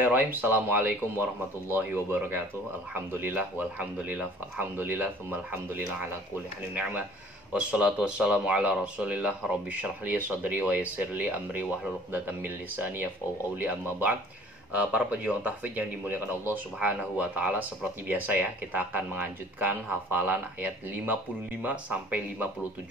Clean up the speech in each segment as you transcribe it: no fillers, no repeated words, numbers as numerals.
Bismillahirrahmanirrahim. Assalamualaikum warahmatullahi wabarakatuh. Alhamdulillah walhamdulillah walhamdulillah thumma alhamdulillah ala kulli halin ni'mah. Wassalatu wassalamu ala Rasulillah. Rabbi shrah li sadri wa yassir li amri wahlul 'uqdatam min lisani yafqahu qawli, amma ba'd. Para pejuang tahfidz yang dimuliakan Allah Subhanahu wa taala, seperti biasa ya, kita akan melanjutkan hafalan ayat 55 sampai 57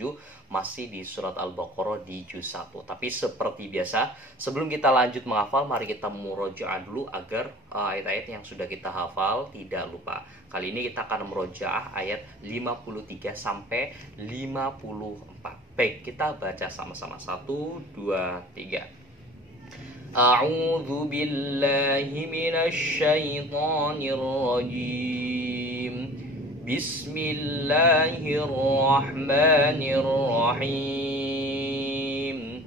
masih di surat Al-Baqarah di juz 1. Tapi seperti biasa, sebelum kita lanjut menghafal, mari kita murojaah dulu agar ayat-ayat yang sudah kita hafal tidak lupa. Kali ini kita akan murojaah ayat 53 sampai 54. Baik, kita baca sama-sama. 1 2 3. A'udzu billahi minasy syaithanir rajim. Bismillahirrahmanirrahim.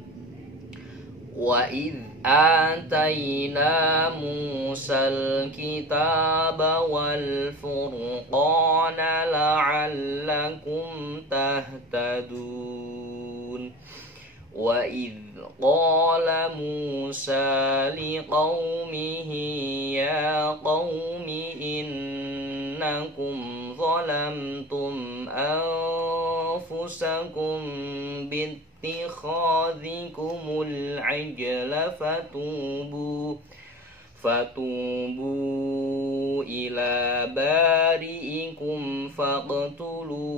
Wa idz atayna Musal kitaba wal furqana la'allakum tahtadun. Wa idz qala Musa liqaumihi ya qaumi innakum zalamtum anfusakum bittikhadhikumul ajla fatubu ila bari'ikum faqtulu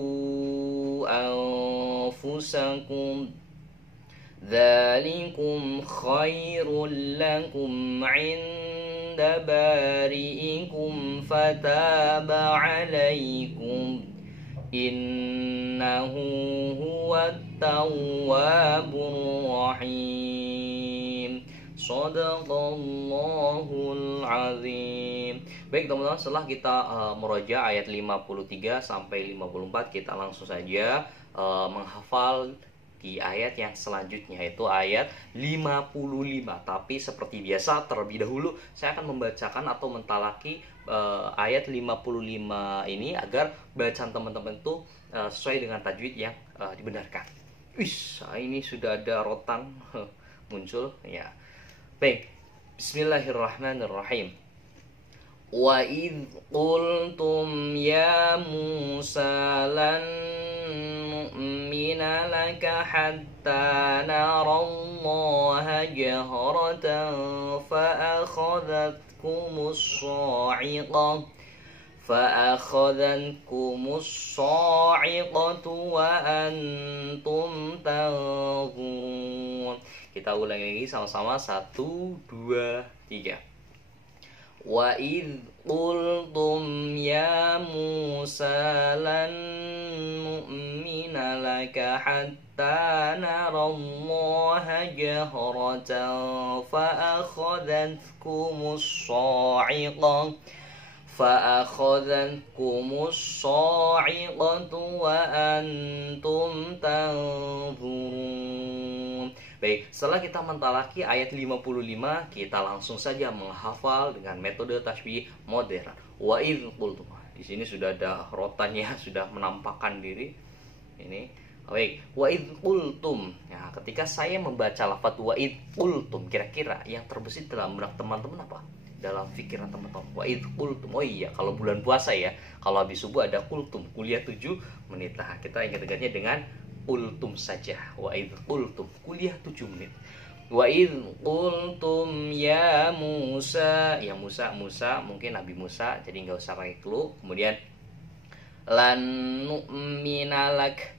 anfusakum dzalikum khairul lakum 'inda bari'ikum fataba 'alaikum innahu huwat tawwabur rahim. Shadaqallahul azim. Baik teman-teman, setelah kita meroja ayat 53 sampai 54, kita langsung saja menghafal di ayat yang selanjutnya, yaitu ayat 55. Tapi seperti biasa, terlebih dahulu saya akan membacakan atau mentalaki ayat 55 ini agar bacaan teman-teman itu sesuai dengan tajwid yang dibenarkan. Ini sudah ada rotan muncul ya. Baik, bismillahirrahmanirrahim. Wa idz qultum ya Musa lan nu'mina laka hatta narallaha jahratan fa'akhadhatkumus sa'iqatu wa antum tanzurun. Kita ulangi lagi sama-sama. 1 2 3. Wa idz qultum ya Musa lan nu'mina laka hatta narallaha jahratan fa'akhadhatkumus sa'iqatu wa antum tanzurun. Baik, setelah kita mentalaki ayat 55, kita langsung saja menghafal dengan metode tajwid modern. Wa idz qultum. Di sini sudah ada rotannya, sudah menampakkan diri. Ini. Baik, wa idz qultum. Ya, ketika saya membaca lafaz wa idz qultum, kira-kira yang terbesit dalam benak teman-teman apa? Dalam pikiran teman-teman. Wa idz qultum. Oh iya, kalau bulan puasa ya, kalau habis subuh ada qultum, kuliah 7 menit. Nah, kita ingat-ingatnya dengan qultum saja. Wa idz qultum, kuliah 7 menit. Wa idz qultum ya Musa. Ya Musa mungkin Nabi Musa, jadi nggak usah pakai clue. Kemudian lan nu'mina lak.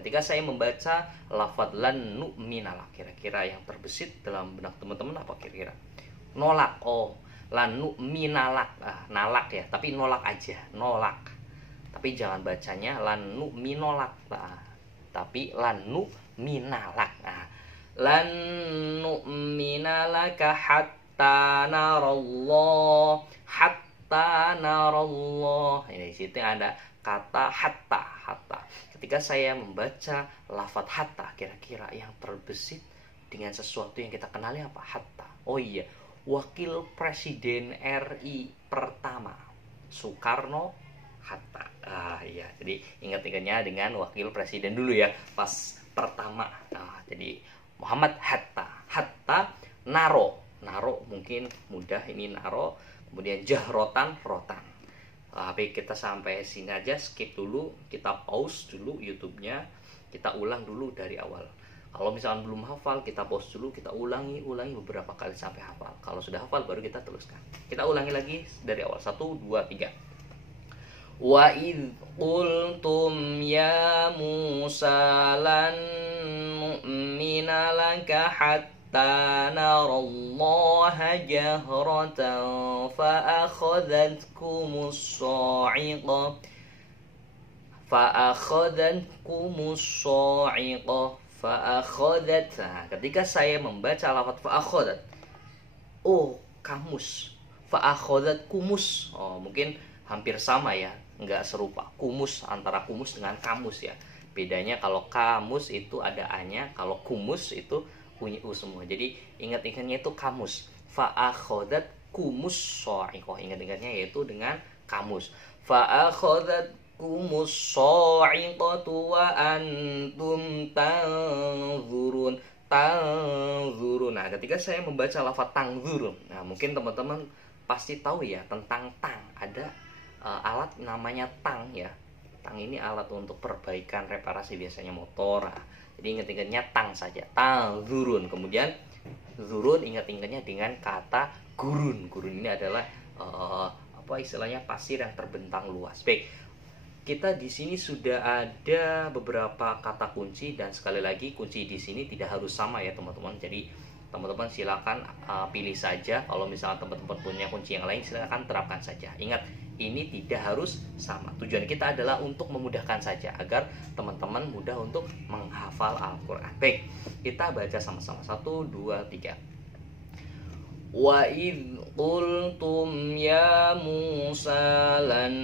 Ketika saya membaca lafaz lan nu'mina lak, kira-kira yang terbesit dalam benak teman-teman apa kira-kira? Nolak. Lan nu'minalak, nalak ya, tapi nolak aja, nolak. Tapi jangan bacanya lan nu'minolak, tapi lan nu'minalak. Lan nu'minalaka hatta narallah, hatta narallah. Ini di situ ada kata hatta. Ketika saya membaca lafaz hatta, kira-kira yang terbesit dengan sesuatu yang kita kenali apa? Hatta. Oh iya, Wakil Presiden RI pertama Soekarno-Hatta. Iya, jadi ingat-ingatnya dengan Wakil Presiden dulu ya. Pas pertama. Nah, jadi Muhammad hatta. Hatta naro. Naro mungkin mudah ini naro. Kemudian jahrotan, rotan. Baik, kita sampai sini aja, skip dulu, kita pause dulu YouTube-nya, kita ulang dulu dari awal. Kalau misalkan belum hafal, kita pause dulu, kita ulangi beberapa kali sampai hafal. Kalau sudah hafal, baru kita teruskan. Kita ulangi lagi dari awal. 1, 2, 3. Wa idh qultum ya Musa lan nu'mina laka hatta narallaha jahratan fa'akhadhatkumus sa'iqah fa'akhadat. Nah, ketika saya membaca lafaz fa'akhadat, oh kamus, fa'akhadat kumus, oh mungkin hampir sama ya, nggak serupa. Kumus, antara kumus dengan kamus ya. Bedanya kalau kamus itu ada a-nya, kalau kumus itu punya u semua. Jadi ingat-ingatnya itu kamus. Fa'akhadat kumus sa'iqah, ingat-ingatnya yaitu dengan kamus. Fa'akhadat kumus sa'iqatu wa antum tanzurun. Tanzurun. Nah, ketika saya membaca lafaz tanzurun, nah mungkin teman-teman pasti tahu ya tentang tang. Ada alat namanya tang ya. Tang ini alat untuk perbaikan reparasi biasanya motor. Nah, jadi ingat-ingatnya tang saja. Tanzurun. Kemudian zurun ingat-ingatnya dengan kata gurun. Gurun ini adalah apa istilahnya, pasir yang terbentang luas. Baik. Kita di sini sudah ada beberapa kata kunci, dan sekali lagi kunci di sini tidak harus sama ya teman-teman. Jadi teman-teman silakan pilih saja. Kalau misalnya teman-teman punya kunci yang lain, silakan terapkan saja. Ingat, ini tidak harus sama. Tujuan kita adalah untuk memudahkan saja agar teman-teman mudah untuk menghafal Al-Quran. Baik, kita baca sama-sama. 1, 2, 3. Wa idh qultum ya Musa lan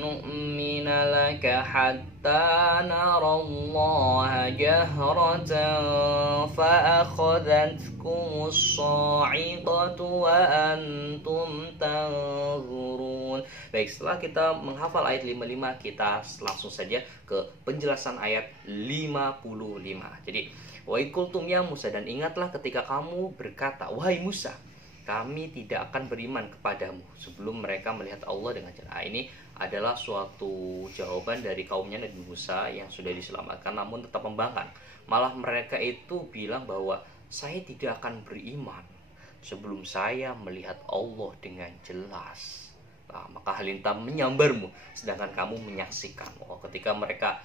nu'mina laka hatta narallaha jahratan fa'akhadhatkumus sa'iqatu wa antum tanzurun. Baik, setelah kita menghafal ayat 55, kita langsung saja ke penjelasan ayat 55. Jadi wa idh qultum ya Musa, dan ingatlah ketika kamu berkata, wahai Musa, kami tidak akan beriman kepadamu sebelum mereka melihat Allah dengan jelas. Ini adalah suatu jawaban dari kaumnya Nabi Musa yang sudah diselamatkan namun tetap membangkang. Malah mereka itu bilang bahwa saya tidak akan beriman sebelum saya melihat Allah dengan jelas. Nah, maka Halilintar menyambarmu sedangkan kamu menyaksikan. Oh, ketika mereka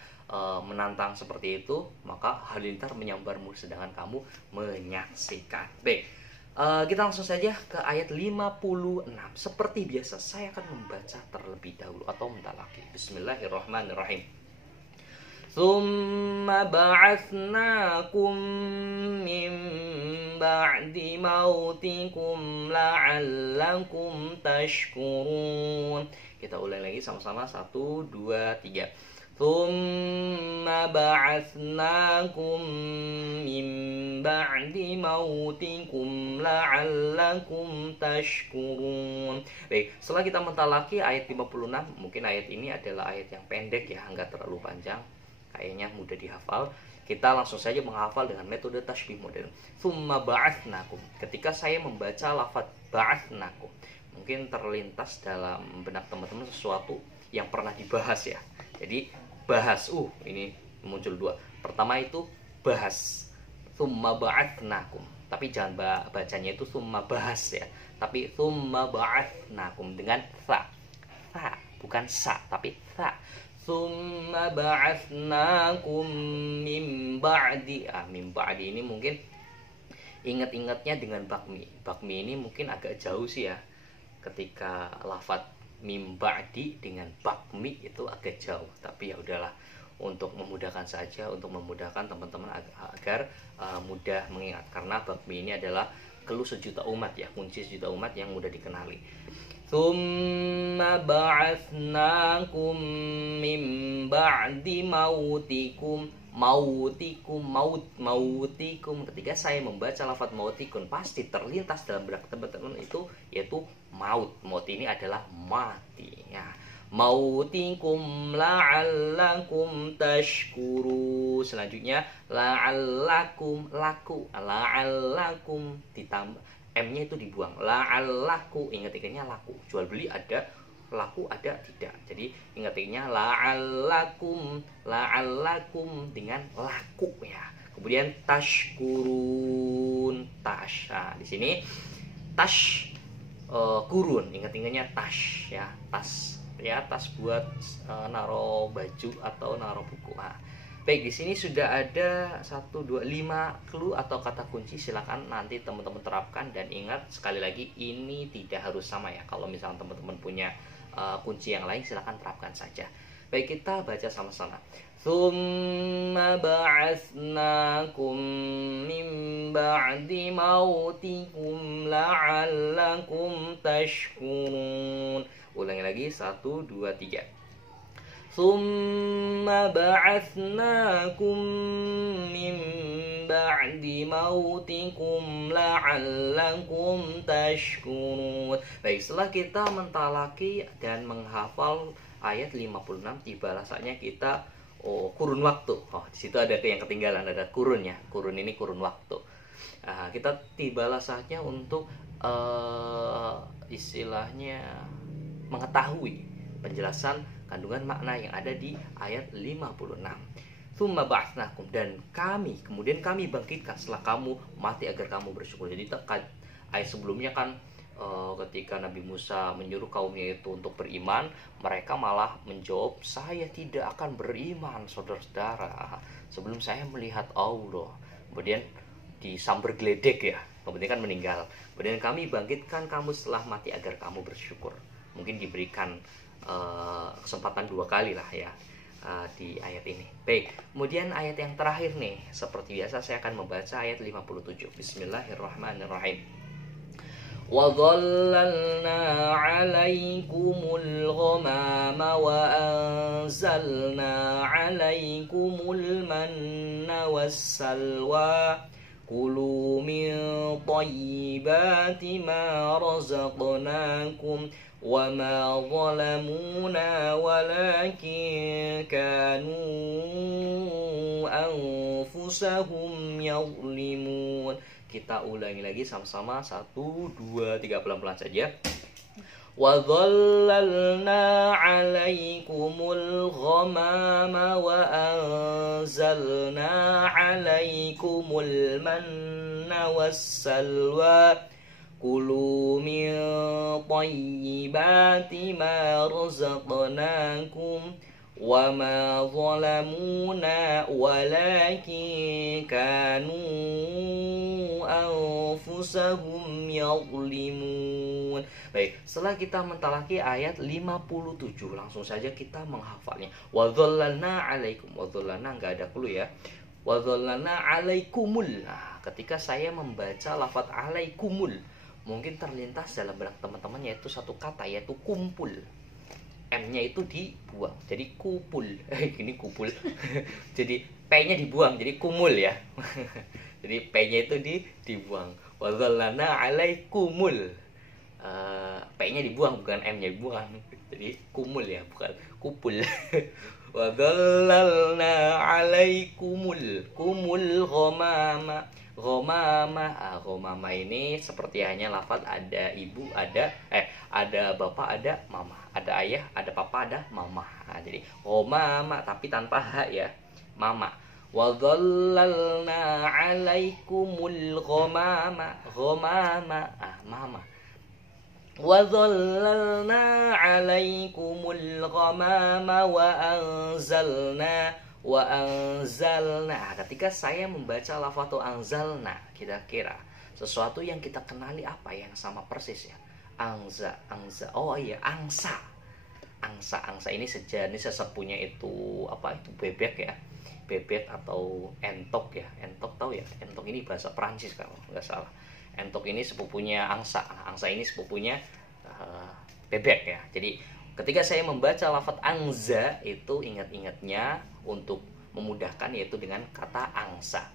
menantang seperti itu, maka Halilintar menyambarmu sedangkan kamu menyaksikan. Baik. Kita langsung saja ke ayat 56. Seperti biasa saya akan membaca terlebih dahulu atau mentalaki. Bismillahirrahmanirrahim. Tsumma ba'atsnakum min ba'di mautikum la'allakum tashkurun. Kita ulang lagi sama-sama. 1, 2, 3. Tsumma ba'atsnakum min ba'di mautikum la'allakum tashkurun. Baik, setelah kita mentalaki ayat 56, mungkin ayat ini adalah ayat yang pendek ya, enggak terlalu panjang, kayaknya mudah dihafal. Kita langsung saja menghafal dengan metode tasbih modern. Tsumma ba'atsnakum. Ketika saya membaca lafaz ba'atsnakum, mungkin terlintas dalam benak teman-teman sesuatu yang pernah dibahas ya. Jadi bahas, ini muncul dua. Pertama itu bahas, tsumma ba'atsnakum. Tapi jangan bacanya itu tsumma bahas ya, tapi tsumma ba'atsnakum dengan tha. Tha, bukan sa, tapi tha. Tsumma ba'atsnakum min ba'di. Min ba'di ini mungkin ingat-ingatnya dengan bakmi. Bakmi ini mungkin agak jauh sih ya. Ketika lafadz mim ba'di dengan bakmi itu agak jauh, tapi ya udahlah, untuk memudahkan saja, untuk memudahkan teman-teman agar mudah mengingat, karena bakmi ini adalah keluh sejuta umat ya, kunci sejuta umat yang mudah dikenali. Tsumma ba'atsnakum min ba'di mautikum. Mautikum. Ketika saya membaca lafaz mautikum, pasti terlintas dalam benak teman-teman itu yaitu maut. Maut ini adalah mati ya. mautikum la'allakum tashkurun. Selanjutnya la'allakum, laku, la'allakum ditambah M-nya itu dibuang. La'allaku, ingat-ingatnya laku. Jual beli ada, laku ada tidak. Jadi ingat-ingatnya la'allakum, la'allakum dengan laku ya. Kemudian tashkurun, tash. Nah, di sini tash kurun, ingat-ingatnya tash ya, tas ya, tas buat naro baju atau naro buku. Nah, baik, di sini sudah ada 1, 2, 5 clue atau kata kunci. Silakan nanti teman-teman terapkan, dan ingat sekali lagi ini tidak harus sama ya. Kalau misalnya teman-teman punya kunci yang lain silakan terapkan saja. Baik, kita baca sama-sama. Tsumma ba'atsnakum min ba'di mautikum la'allakum tashkurun. Ulangi lagi, 1, 2, 3. Tsumma ba'atsnakum min ba'di mautikum la'allakum tashkurun. Baik, setelah kita mentalaki dan menghafal ayat 56, tibalah saatnya kita kurun waktu. Di situ ada yang ketinggalan, ada kurunnya. Kurun ini kurun waktu. Kita tibalah saatnya untuk istilahnya mengetahui penjelasan kandungan makna yang ada di ayat 56. Tsumma ba'atsnakum, dan kemudian kami bangkitkan setelah kamu mati agar kamu bersyukur. Jadi ayat sebelumnya kan ketika Nabi Musa menyuruh kaumnya itu untuk beriman, mereka malah menjawab, saya tidak akan beriman saudara-saudara sebelum saya melihat Allah. Kemudian disambar geledek ya, kemudian kan meninggal. Kemudian kami bangkitkan kamu setelah mati agar kamu bersyukur. Mungkin diberikan kesempatan 2 kali lah ya di ayat ini. Baik, kemudian ayat yang terakhir nih, seperti biasa saya akan membaca ayat 57. Bismillahirrahmanirrahim. وَظَلَّلْنَا عَلَيْكُمُ الْغَمَامَ وَأَنزَلْنَا عَلَيْكُمُ الْمَنَّ وَالسَّلْوَىٰ كُلُوا مِن طَيِّبَاتِ مَا رَزَقْنَاكُمْ وَمَا ظَلَمُونَا وَلَكِن كَانُوا أَنفُسَهُمْ يَظْلِمُونَ. Kita ulangi lagi sama-sama, 1, 2, 3, pelan-pelan saja. وَظَلَّلْنَا عَلَيْكُمُ الْغَمَامَ وَأَنزَلْنَا عَلَيْكُمُ الْمَنَّ وَالسَّلْوَىٰ كُلُوا مِن طَيِّبَاتِ مَا رَزَقْنَاكُمْ وَمَا ظَلَمُونَا وَلَكِن كَانُوا أَنفُسَهُمْ يَظْلِمُونَ. Baik, setelah kita mentalaki ayat 57, langsung saja kita menghafalnya. وَظَلَّلْنَا عَلَيْكُمْ, وَظَلَّلْنَا nggak ada clue ya. وَظَلَّلْنَا عَلَيْكُمُل. Nah, ketika saya membaca lafaz alaikumul, mungkin terlintas dalam benak teman-teman yaitu satu kata, yaitu kumpul. M-nya itu dibuang, jadi kupul. Ini kupul. Jadi P-nya dibuang, jadi kumul ya. Jadi P-nya itu dibuang. Wadzallana alaikumul. P-nya dibuang, bukan M-nya dibuang. Jadi kumul ya, bukan kupul. Wadzallalna alaikumul, kumul ghamama. Ghamama. Ghamama ini seperti hanya lafaz ada ibu, ada bapak, ada mama, ada ayah, ada papa, ada mama. Jadi ghamama tapi tanpa h ya, mama. Wadhallalna alaikumul ghamama, ghamama, mama. Wadhallalna alaikumul ghamama wa anzalna. Ketika saya membaca lafaz anzalna, kira-kira sesuatu yang kita kenali apa yang sama persis ya? Angza. Oh iya, angsa. Angsa ini sejenis sesepunya itu apa? Itu bebek ya. Bebek atau entok ya. Entok tahu ya? Entok ini bahasa Perancis kalau nggak salah. Entok ini sepupunya angsa. Angsa ini sepupunya bebek ya. Jadi ketika saya membaca lafaz angza itu ingat-ingatnya untuk memudahkan yaitu dengan kata angsa.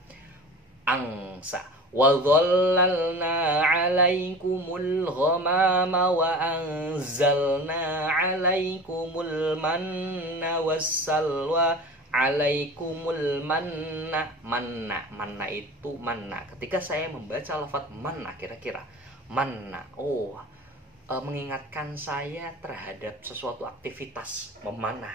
Angsa. وَظَلَّلْنَا عَلَيْكُمُ الْغَمَامَ وَأَنزَلْنَا عَلَيْكُمُ الْمَنَّ وَالسَّلْوَى alaikumul manna itu manna. Ketika saya membaca lafaz manna, kira-kira manna, mengingatkan saya terhadap sesuatu aktivitas memanah.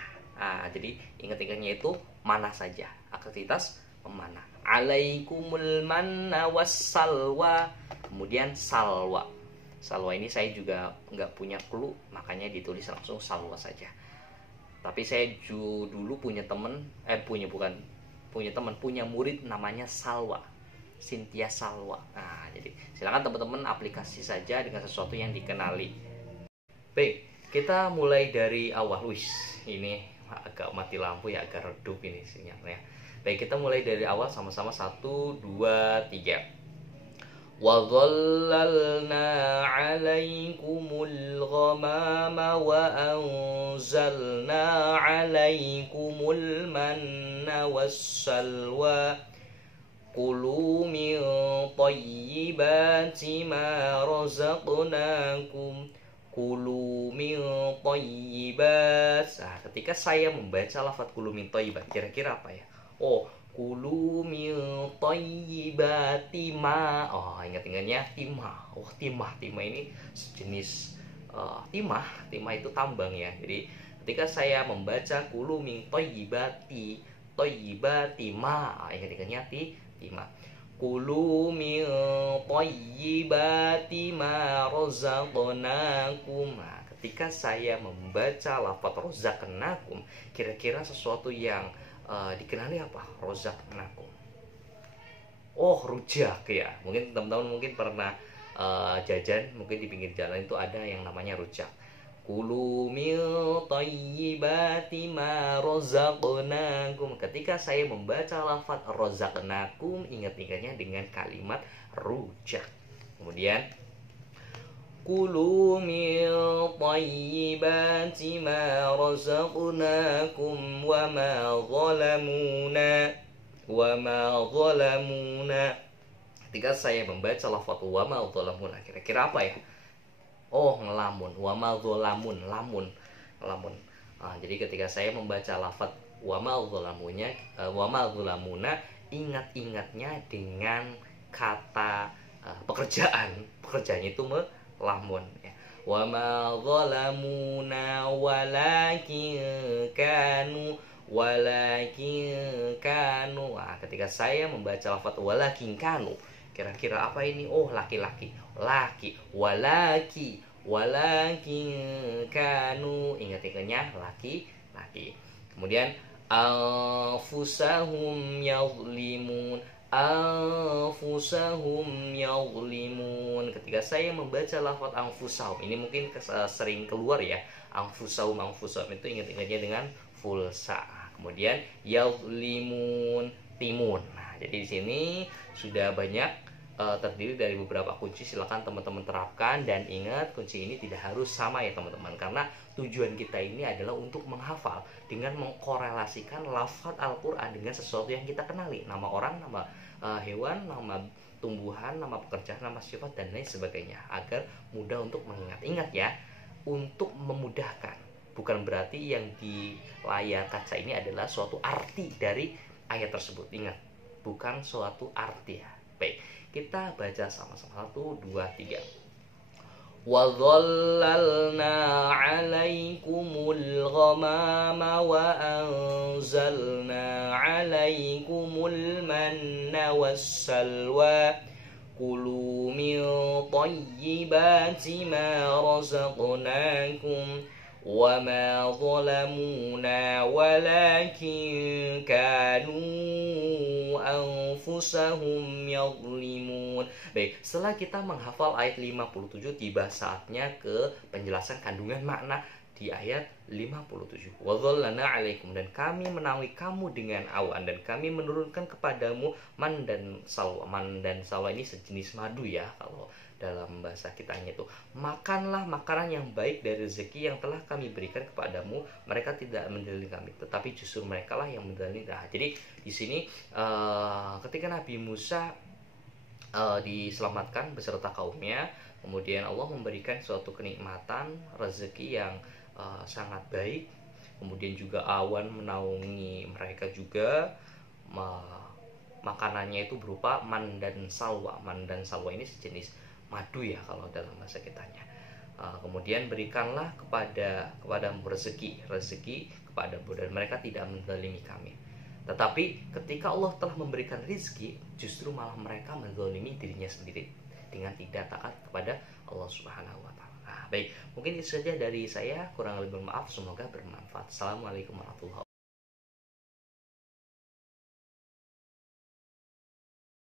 Jadi ingat-ingatnya itu mana saja, aktivitas memanah. Alaikumul manna wassalwa. Kemudian salwa. Salwa ini saya juga nggak punya clue, makanya ditulis langsung salwa saja. Tapi saya dulu punya murid namanya Salwa, Cynthia Salwa. Jadi silakan teman-teman aplikasi saja dengan sesuatu yang dikenali. Baik, kita mulai dari awal. Ini agak mati lampu ya, agak redup ini sinyalnya. Baik, kita mulai dari awal sama-sama. 1, 2, 3. وَظَلَّلْنَا عَلَيْكُمُ الْغَمَامَ وَأَنزَلْنَا عَلَيْكُمُ الْمَنَّ وَالسَّلْوَى كُلُوا مِنْ طَيِّبَاتِ مَا رَزَقْنَاكُمْ كُلُوا مِنْ طَيِّبَاتِ. Ketika saya membaca lafaz kulu min thayyibat, kira-kira apa ya? Kulu min thayyibati ma. Ingat-ingatnya timah. Timah ini sejenis timah itu tambang ya. Jadi ketika saya membaca kulu min thayyibati ma, ingat-ingatnya timah. Kulu min thayyibati ma razaqnakum. Ketika saya membaca lafaz razaqnakum, kira-kira sesuatu yang dikenali apa? Rozaqnakum. Rujak ya. Mungkin teman-teman pernah jajan, mungkin di pinggir jalan itu ada yang namanya rujak. Kulu min thayyibati ma rozaqnakum. Ketika saya membaca lafaz rozaqnakum, ingat-ingatnya dengan kalimat rujak. Kemudian Kulu min thayyibati ma razaqnakum wa ma zalamuna. Ketika saya membaca lafaz wa ma zalamuna, kira-kira apa ya? Ngelamun. Wa ma zalamun, lamun. Jadi ketika saya membaca lafaz wa ma zalamuna, ingat-ingatnya dengan kata pekerjaan. Pekerjaannya itu lamun ya. Wa ma zalamuna walakin kanu. Ketika saya membaca lafaz walakin kanu, kira-kira apa ini? Laki-laki. Walakin kanu, ingat-ingatnya laki-laki. Kemudian anfusahum yazlimun. Ketika saya membaca lafaz anfusahum, ini mungkin sering keluar ya. Anfusahum itu ingat-ingatnya dengan fulsa. Kemudian yazlimun, timun. Jadi di sini sudah banyak terdiri dari beberapa kunci. Silakan teman-teman terapkan, dan ingat kunci ini tidak harus sama ya teman-teman, karena tujuan kita ini adalah untuk menghafal dengan mengkorelasikan lafaz Al-Quran dengan sesuatu yang kita kenali, nama orang, nama hewan, nama tumbuhan, nama pekerjaan, nama sifat, dan lain sebagainya, agar mudah untuk mengingat. Ingat ya, untuk memudahkan, bukan berarti yang di layar kaca ini adalah suatu arti dari ayat tersebut. Ingat, bukan suatu arti ya. Baik, kita baca sama-sama. 1, 2, 3. وَظَلَّلْنَا عَلَيْكُمُ الْغَمَامَ وَأَنزَلْنَا عَلَيْكُمُ الْمَنَّ وَالسَّلْوَى كُلُوا مِنْ طَيِّبَاتِ مَا رَزَقْنَاكُمْ وَمَا ظَلَمُونَا وَلَكِنْ كَانُوا أَنفُسَهُمْ يَظْلِمُونَ. Baik, setelah kita menghafal ayat 57, tiba saatnya ke penjelasan kandungan makna di ayat 57. وَظَلَّلْنَا عَلَيْكُمْ, dan kami menaungi kamu dengan awan, dan kami menurunkan kepadamu man dan salwa. Man dan salwa ini sejenis madu ya, kalau dalam bahasa kitanya itu. Makanlah makanan yang baik dari rezeki yang telah kami berikan kepadamu. Mereka tidak mendalili kami, tetapi justru mereka lah yang mendalili. Jadi di sini ketika Nabi Musa diselamatkan beserta kaumnya. Kemudian Allah memberikan suatu kenikmatan rezeki yang sangat baik. Kemudian juga awan menaungi mereka juga. Makanannya itu berupa man dan salwa. Man dan salwa ini sejenis madu ya kalau dalam bahasa kitanya. Kemudian berikanlah kepada rezeki kepada dan mereka tidak menzalimi kami. Tetapi ketika Allah telah memberikan rezeki, justru malah mereka menzalimi dirinya sendiri dengan tidak taat kepada Allah Subhanahu wa taala. Nah, baik, mungkin itu saja dari saya, kurang lebih maaf, semoga bermanfaat. Assalamualaikum warahmatullahi wabarakatuh.